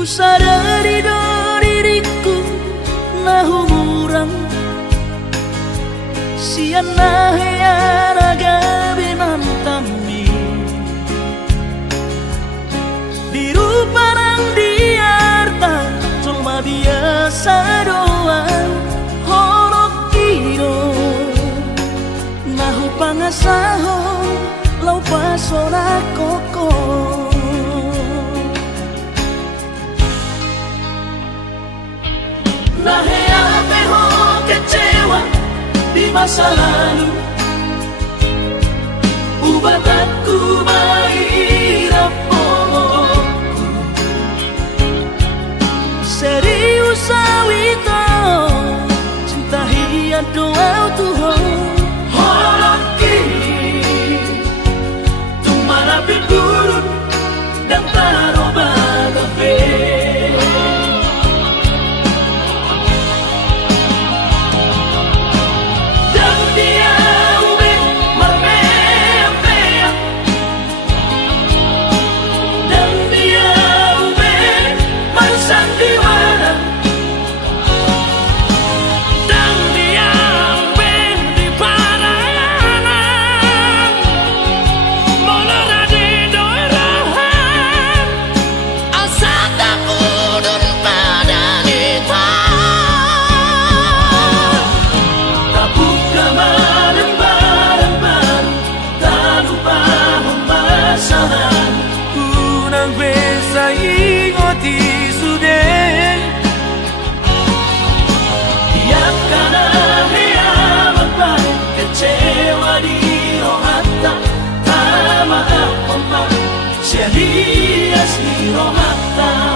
Ku sadari do diriku nahu murang siana heana gabinan tami biru parang diarta cuma biasa doang horok kiro nahu pangasahon lau pasora koko nahe ape ho kecewa di masa lalu ubat aku mairap poloku serius awito cinta hiat doa Tuhan horoki tumarapi gurun dan taroba gabe Hias di rohata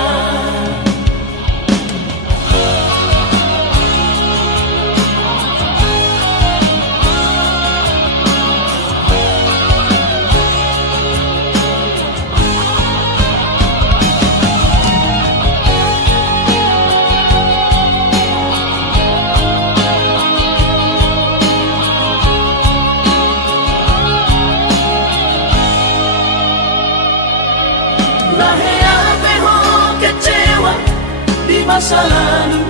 masa lalu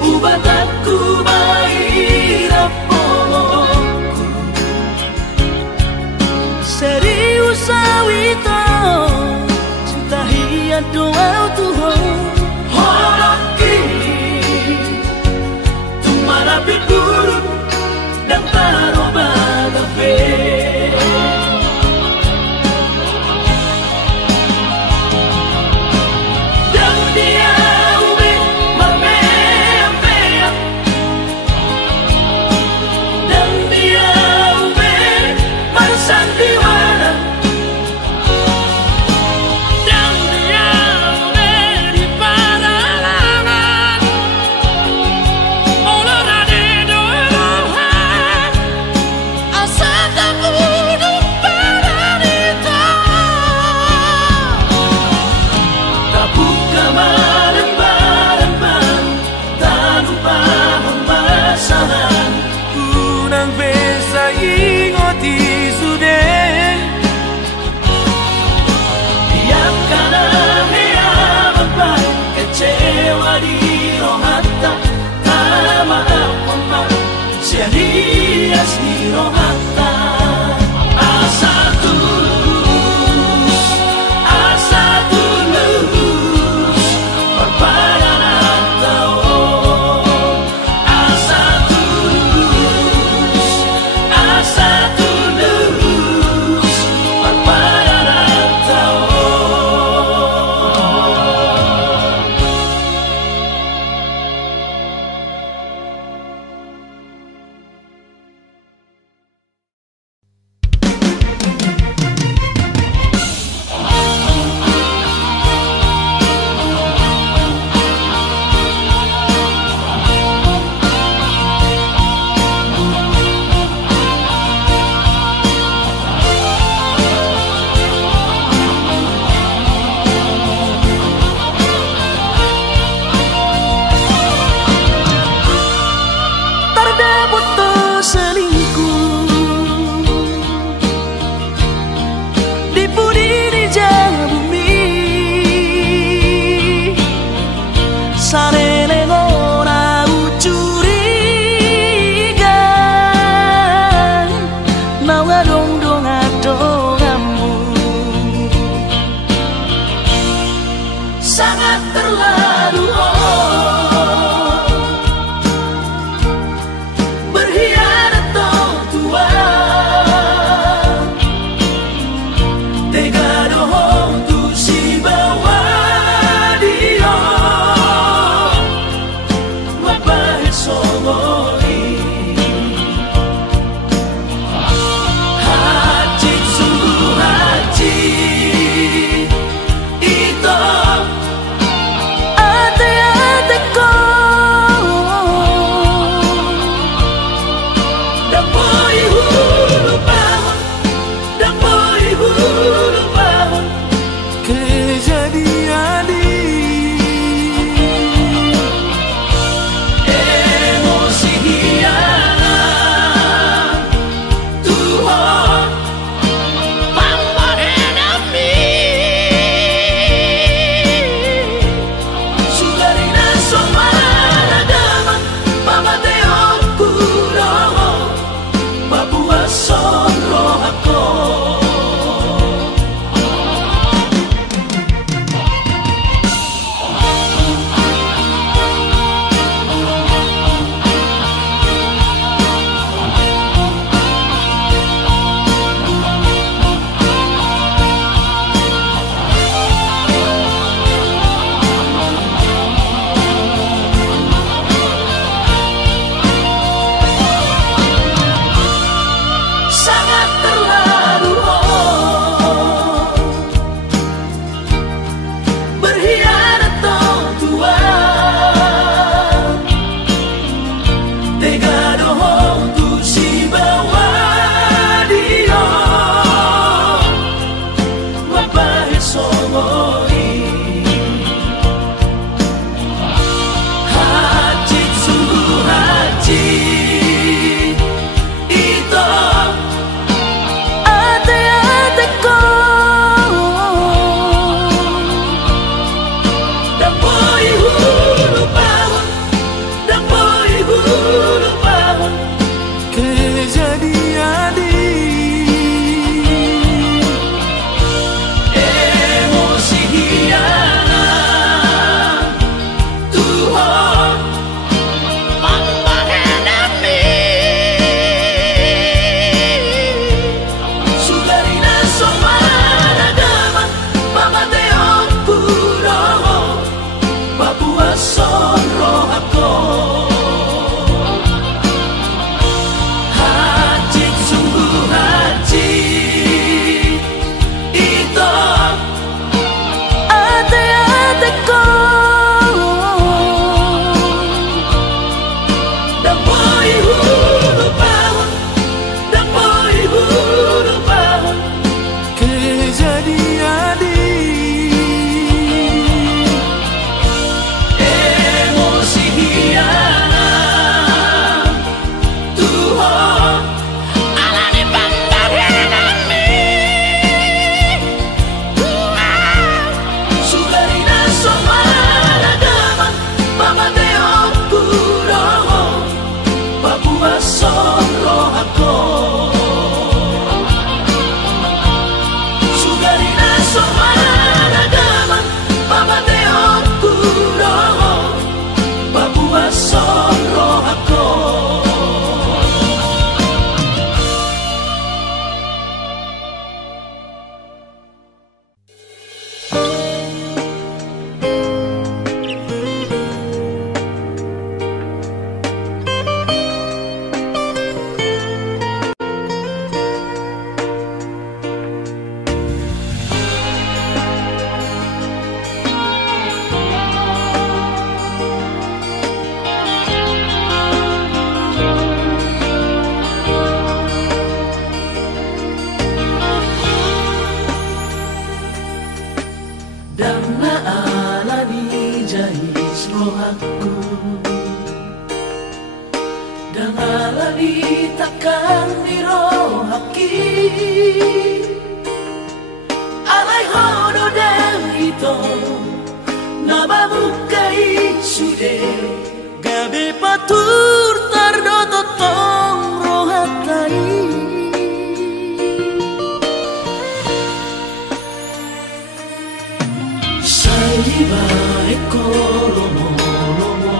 ubat aku mairap poloku serius awito cinta hiat doa Tuhan horoki tumarapi gurun dan taroba gabe Sandiwara dan dia bawa dong doamu sangat terlalu berkhianat dong tua tega dohong tu si bawa dia mabahit songoi haji sungguh haji itu ate-ate ko dan boy hulu bangun dan boy hulu bangun kejadian emosi hianat Tuhan pambahin kami sudarina somana daman pamateo kuroho babua soro ako sangat terlalu berkhianat dong tua tega dohong tu si bawa dia mabahit songoi haji sungguh haji itu ate-ate ko dan boy hulu bangun dan boy hulu bangun kejadian emosi hianat Tuhan pambahin kami sudarina somana daman pamateo kuroho babua soro ako haji sungguh haji itu ate-ate ko dan boy hulu bangun dan boy hulu bangun kejadian emosi hianat Tuhan alani pambahin kami sudarina somana daman pamateo kuroho babua soro ako sudarina somana daman pamateo kuroho babua soro ako dan alani jahis rohaku dan alani takkan dirohaki alai hono dan ito nababukai sude gabe patur tardo totong rohatai Saibai kolomo-lomo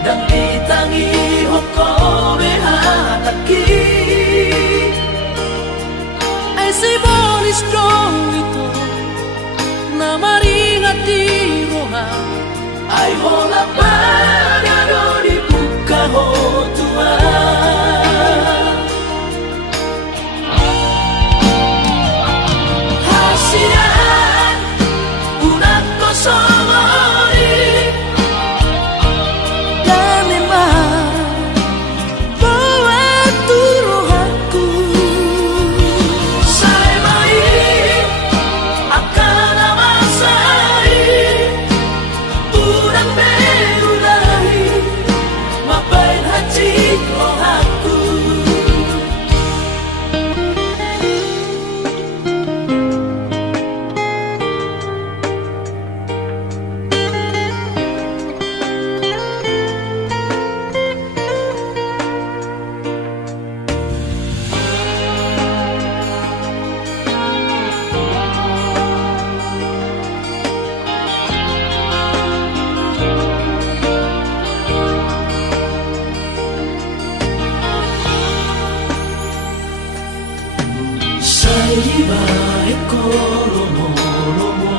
dan ditangi hoko behataki. Ai say body strong ito na maringati roha. Ai hola panado di buka hotua. Hasian unak kosongori Dan memang buat rohaku. Sai mai akan amasai unak berulahi mapain hati rohaku. Saibai kolomo-lomo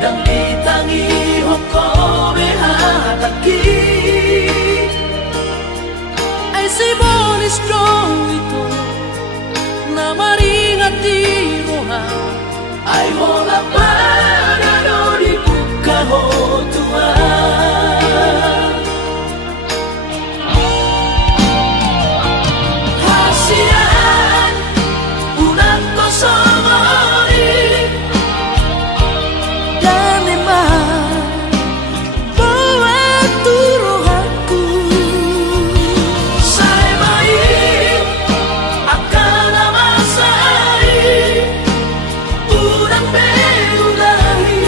dan ditangi hoko behataki. Ai say body strong ito na maringati roha. Ai hola panado di buka hotua. Hasian unak kosongori Dan memang buat rohaku. sai mai akan amasai unak berulahi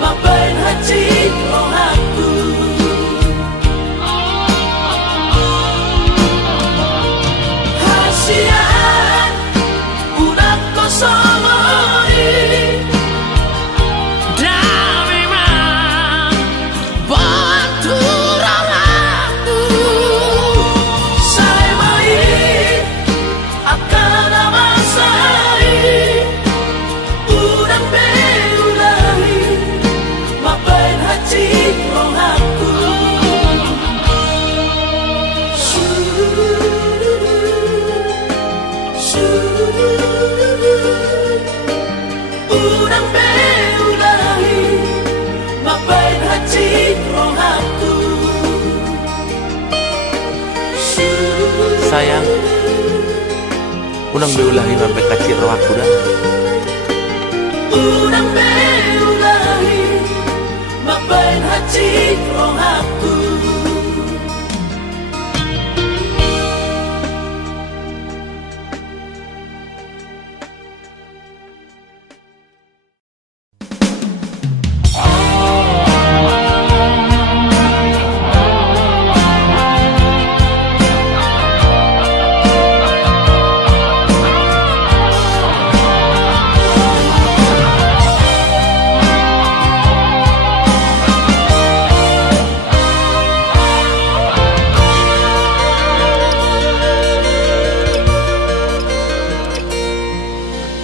mapain hati rohaku. Hasian unak kosongori Dan memang buat rohaku. sai mai akan amasai unak berulahi mapain hati rohaku. Unak berulahi mapain hati rohaku. Sayang, unang beulahi sampai kacir rohaku dah. Unak berulahi mapain hati rohaku.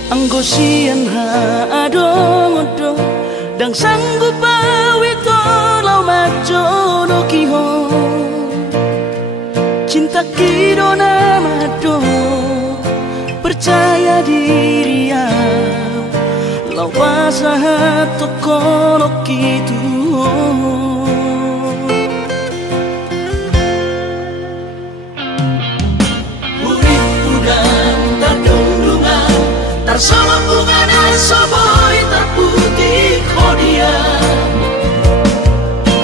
Anggo sian ha adong-odong dang sanggup awito lau maco no kiho. Cinta kido namado percaya diri ya lau pasahat toko no kitu. Murid udang terdundungan tarsama bunga soboi terputih kodia.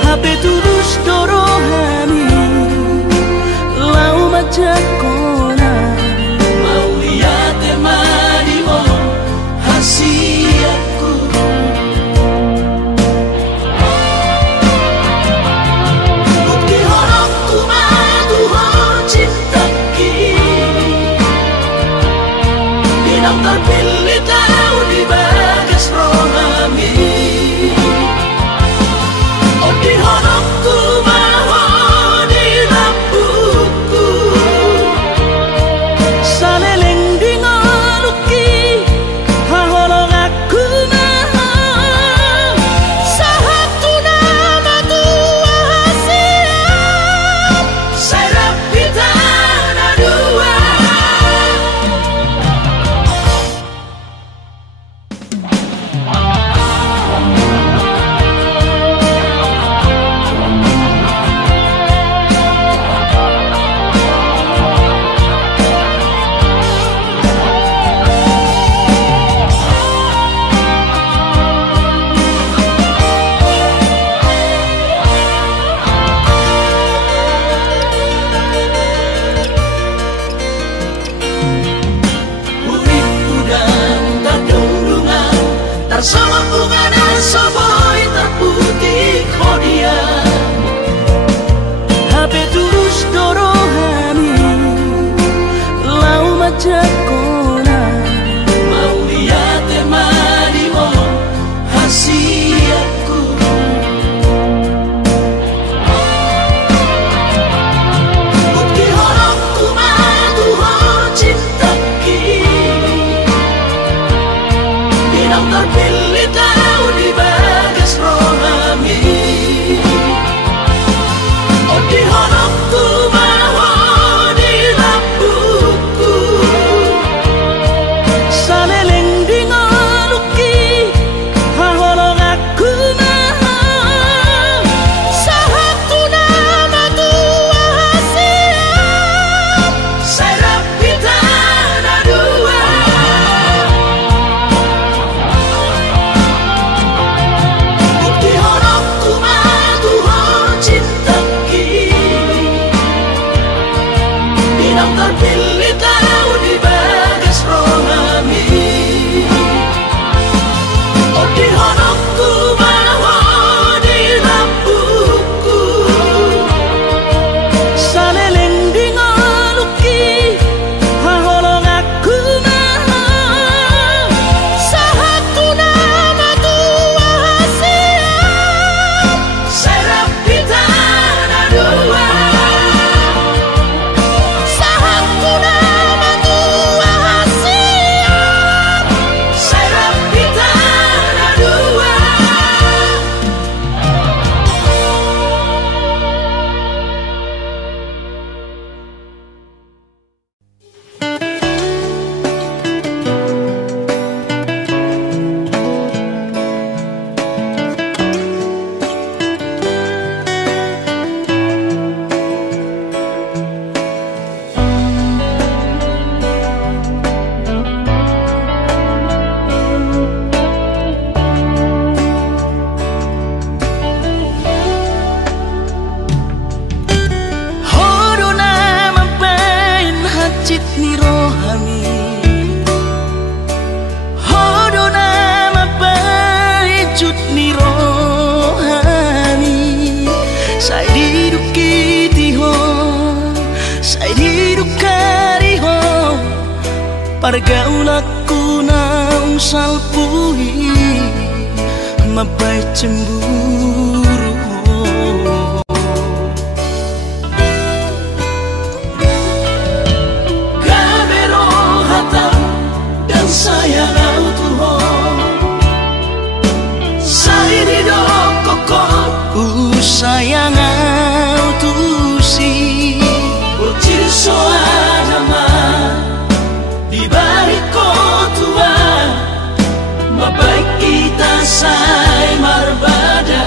HP tulus dorohani lau majak kona. Mau lihat temani oh hasiatku. Bukti horokku madu ho cinta kini. Dinam yang terpilih tahu di bagas rohani. Oh di honokku bahwa di lampuku saleleng di ngoluki haholong aku mahal sahatu nama tua hasil serap di tanah dua. sahatu nama tua hasil Serap di tanah dua. Hodo nama bain hajit ni rohani Hodo nama bain jut ni rohani Sai diduki tiho Sai didukari ho Pargaulaku naung salpuhi Mabai cemburu Gabero hatam dan sayang autuho Sai di dokoko sayang autusi Ucil soadama di balik kotua Mabaik kita say marbada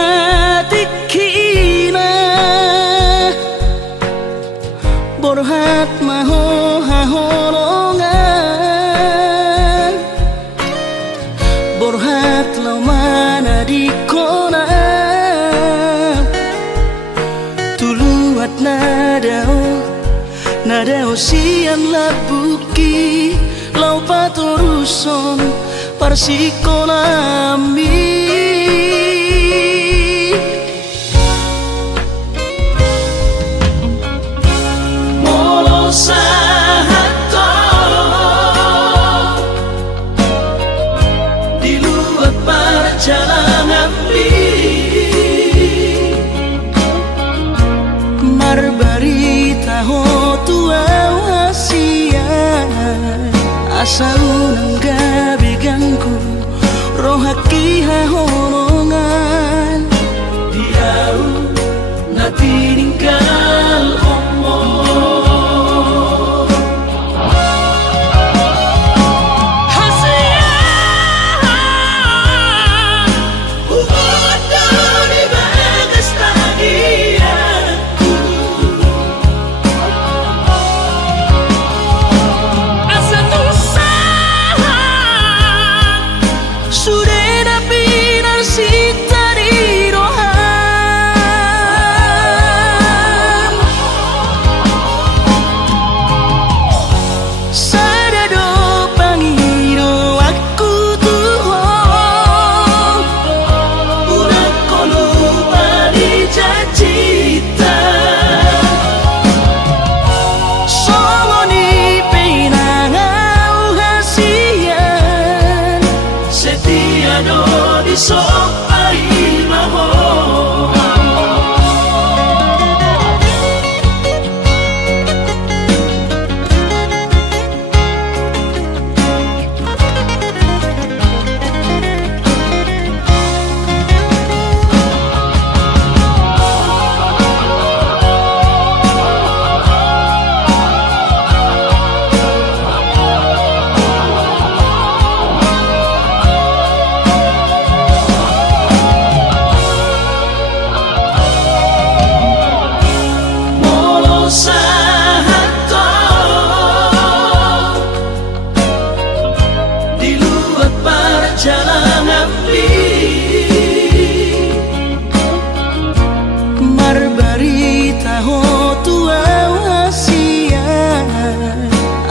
matikina borhat maho haholongan borhat lau mana di kona tuluat nadao sian labuki lau patoruson parsikonami molo sahato di luar perjalanan marbarita ho tua wasiat asal nanggabi ganggu rohaki haholongan diau na tininggal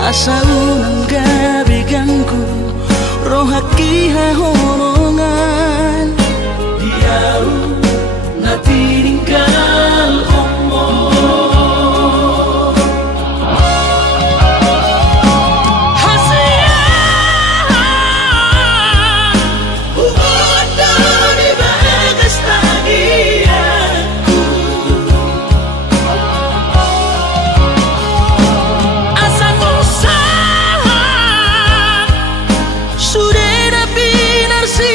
asal nanggabi ganggu rohaki haholongan diau na tininggal sudah nabi narsi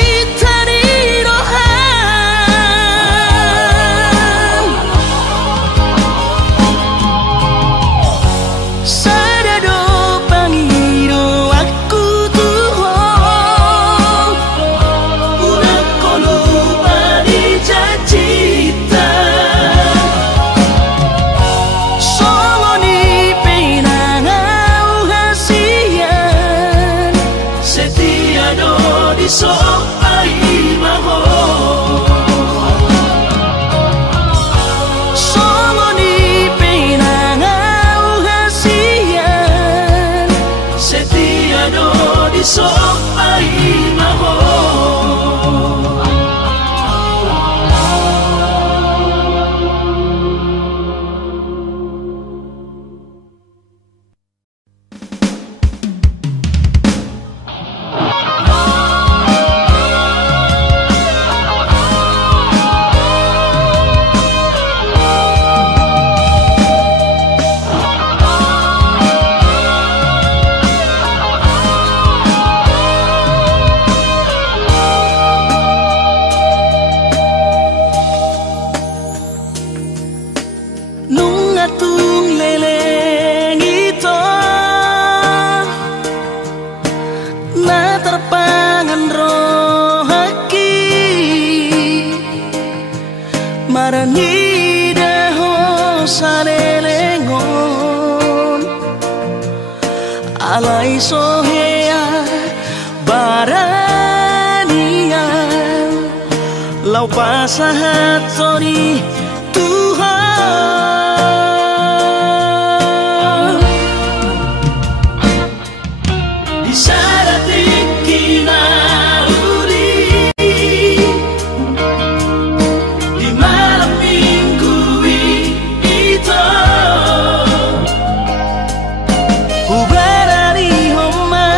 marani daho sanelengon alai sohea barania lau pasahat soni Tuhan Isaratik kinauli di malam minggu itu Uberani homa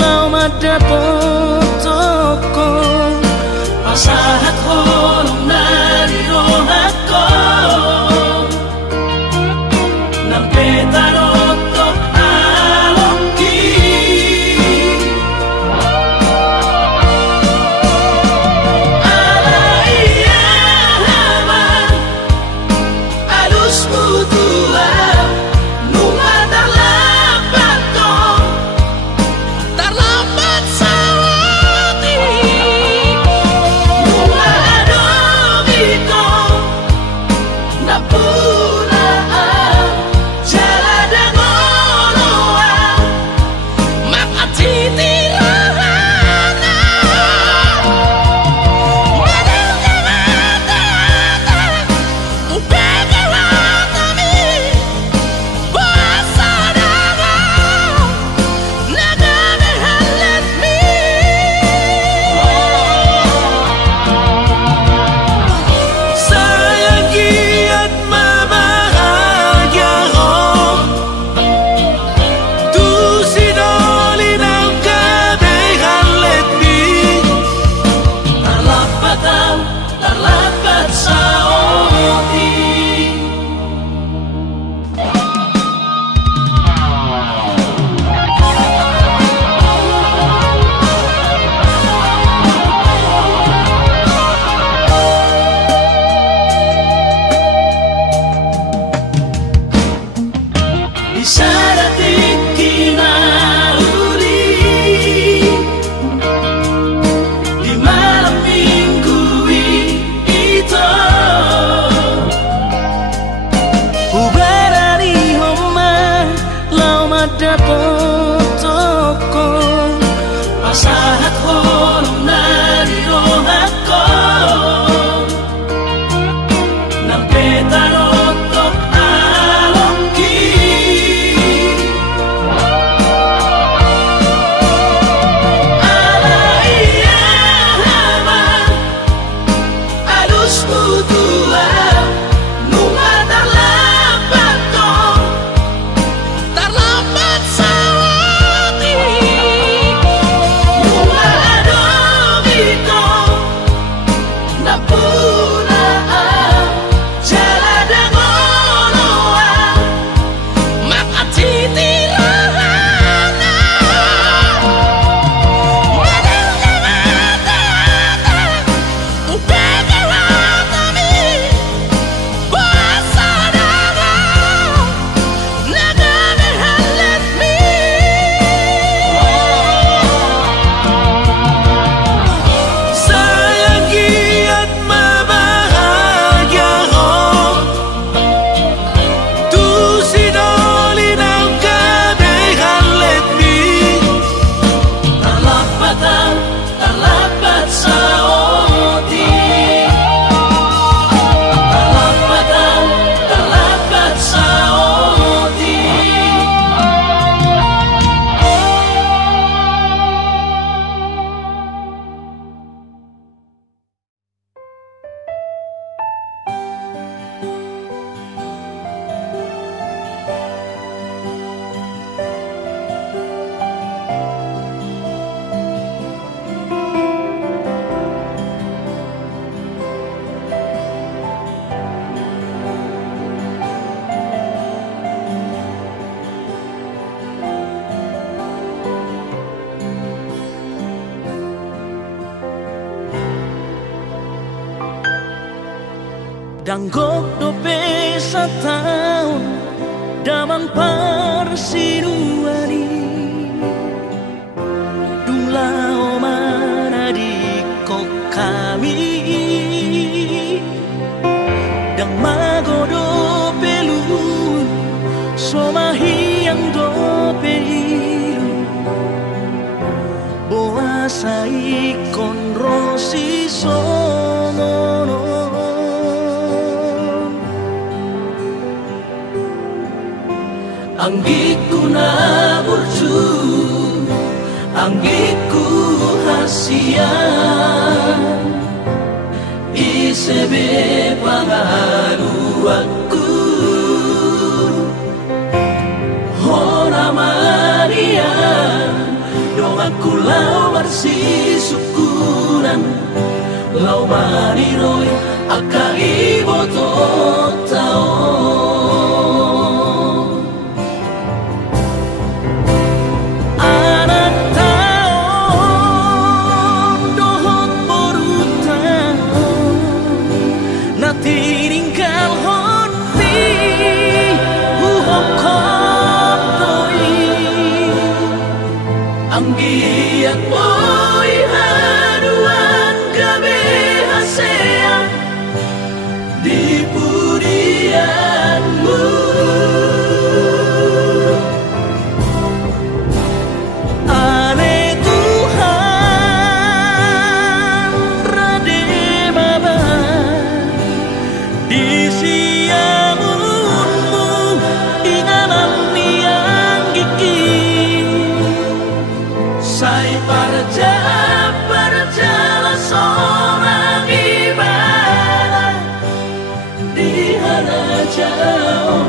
lau madapo toko pasahat holong nari rohako nampe tarotok alongki alaiya haman alus mutua nunga terlambat kau terlambat sawati nunga adong itu napuna jala dangoloa makatiti rahana madang upega ratami bahasa dama nagame halet mi sayangi at mabahagya ko tu sinoli ng kabehalet mi terlambat sa oti Isaratik kinauli di malam minggu itu Uberani homa lau madapo toko pasahat holong nari rohako nampe tarotok alongki alaiya haman alus mutua nunga terlambat kau terlambat sawati nunga adong itu napuna jala dangoloa makatiti rahana upega ratami bahasa dama nagame halet mi sayangi at mabahagya ko tu sinoli ng kabehalet mi terlambat sa oti terlambat sa oti Danggok dope sa taon Daman parsinuani Dulao mana di kok kami saikon rosi sonono anggiku na burju anggiku hasian isebe pangaruaku Hora Maria dong aku lau bersih syukuran lau mariroi akai boto tao anak taon dohot borutan nati ringkal hon pi uhok doi anggiat boy haduan gabe hasea di pudianmu ane Tuhan rade baba di siamunmu inganan yang gigi Sai perjala seorang ibadah di hadapanmu.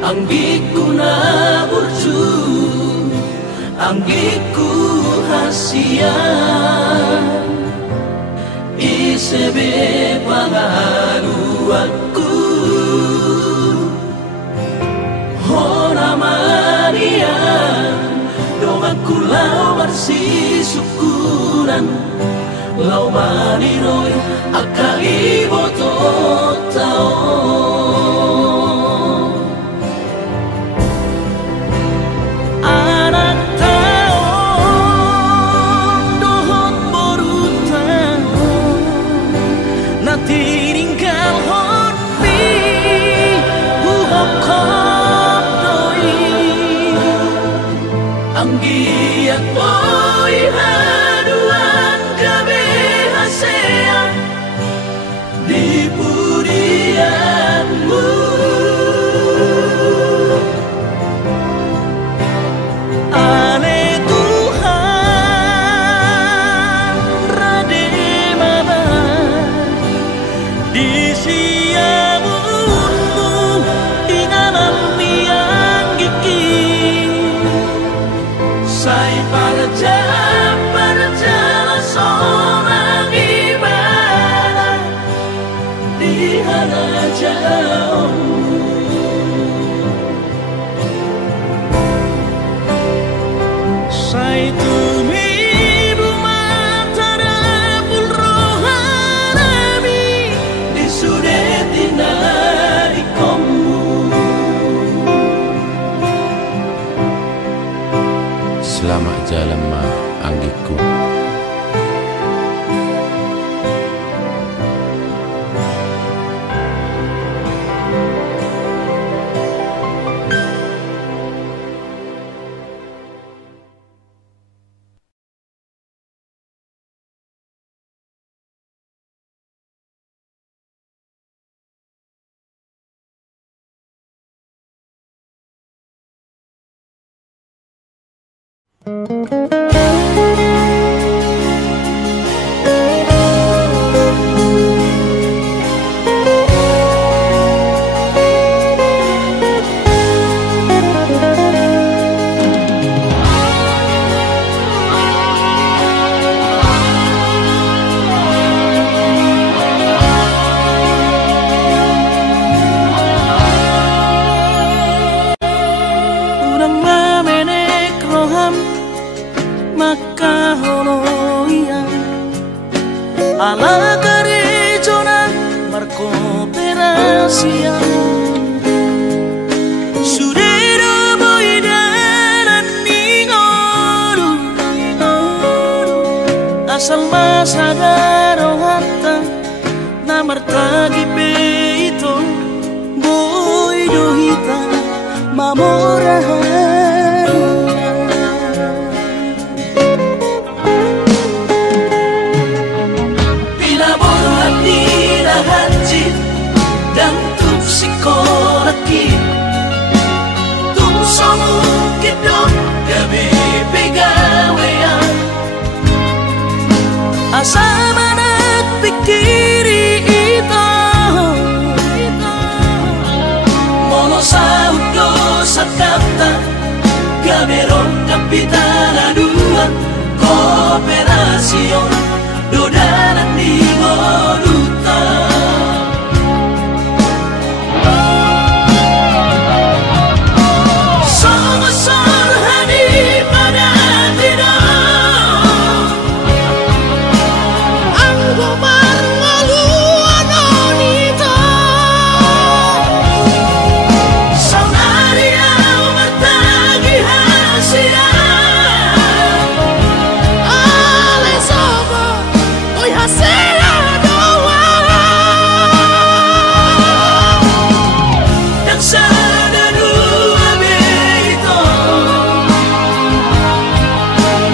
Anggiku na burju anggiku hasian isebe pangaruaku Hora Maria dong aku lau bersih syukuran lau mariroi akai boto tao anak taon dohot borutan nati ringkal hon pi uhok doi anggiat boy haduan gabe hasea di pudianmu ane Tuhan rade baba di siamunmu inganan yang gigi Sai perjala seorang ibadah di hadapanmu. Sai tumibu matara pulrohanabi Di sudetina di komu Selamat jalan ma anggiku. makaholoyan ala garejona markooperasian sudero boidaran ningoru asal masadaro hatta namartagi peito boidohita mamorahan pinaborhan nila hanjit dan tuk sikolaki tuk somukit dong gabi pegawean asa manak pikiri ito mono saudo sakata gaberong kapitana dua kooperasion dodanan di Moduta Somasol hadi pada tidak anggo marngalu anonita saunaria martagi hasia ale sobo oi hasela doa yang sada dua beito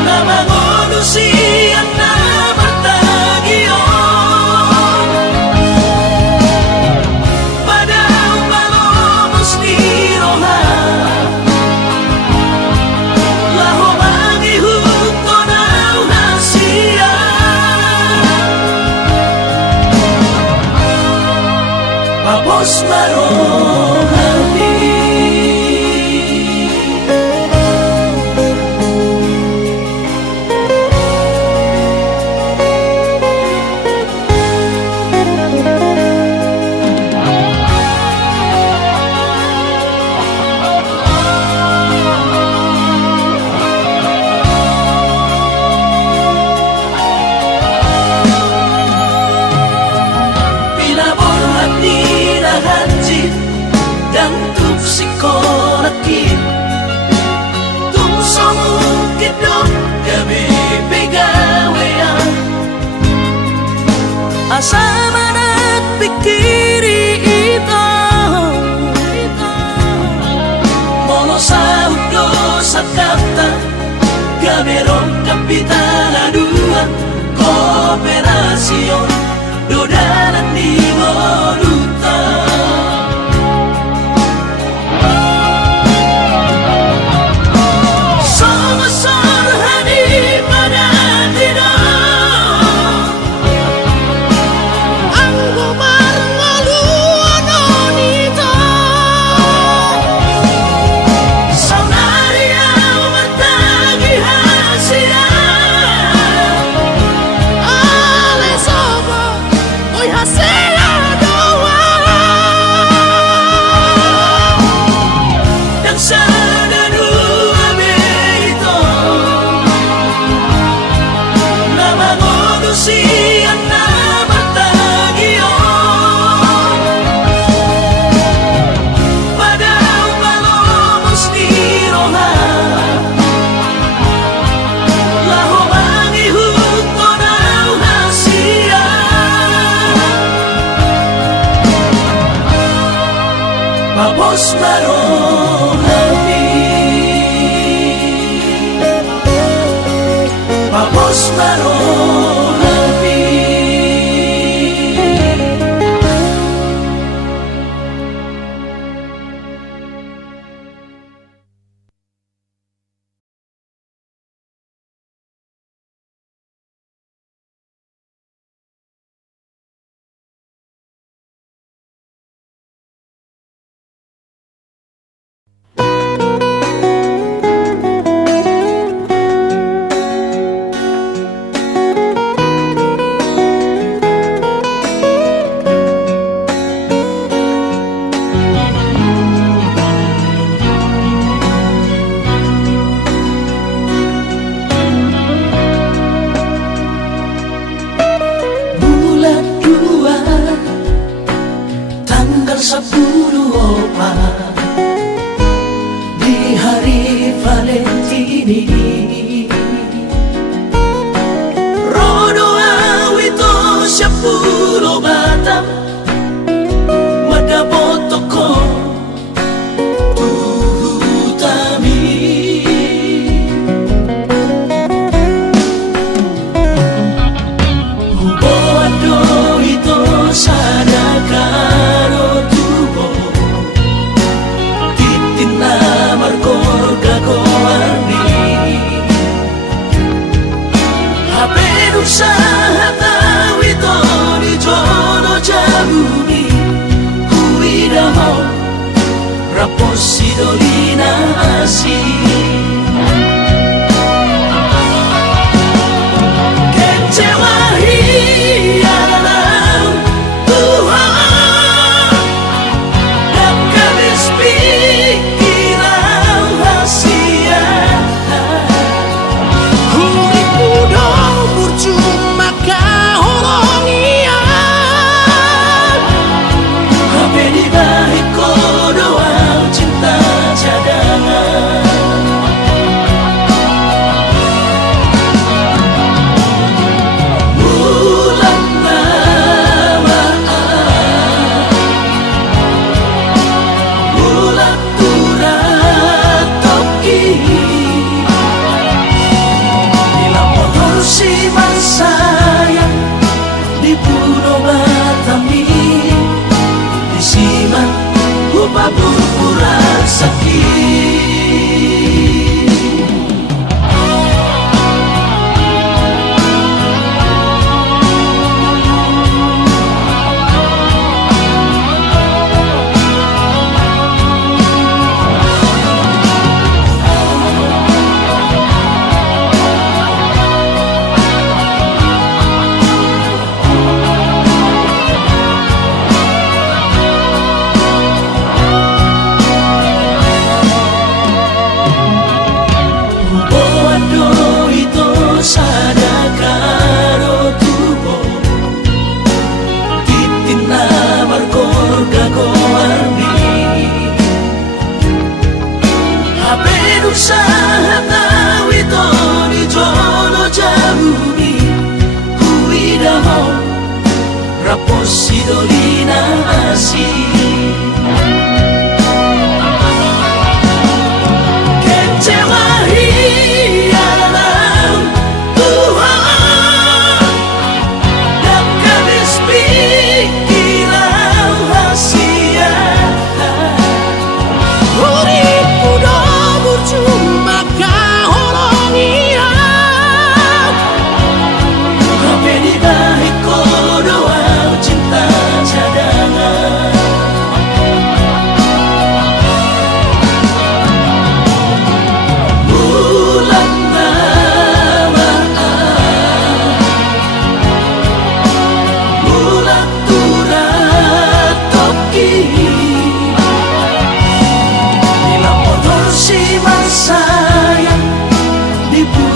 nama manusia nama tagion pada umalomos di roha laho bagi huto na unasia Papos marohati pinaborhan nila hanjit dan tuk sikolaki tuk somukit dong gabi pegawean asa manak pikiri ito mono saudo sakata gaberong kapitana dua kooperasion dodanan di Moduta Somasol hadi pada tidak anggo marngalu anonita saunaria martagi hasia ale sobo oi hasela doa yang sada dua beito nama manusia nama tagion pada umalomos di roha laho bagi huto na unasia Papos marohati Papos marohati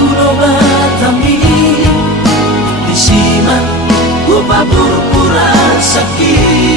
ulobat kami disiman ku pura sakit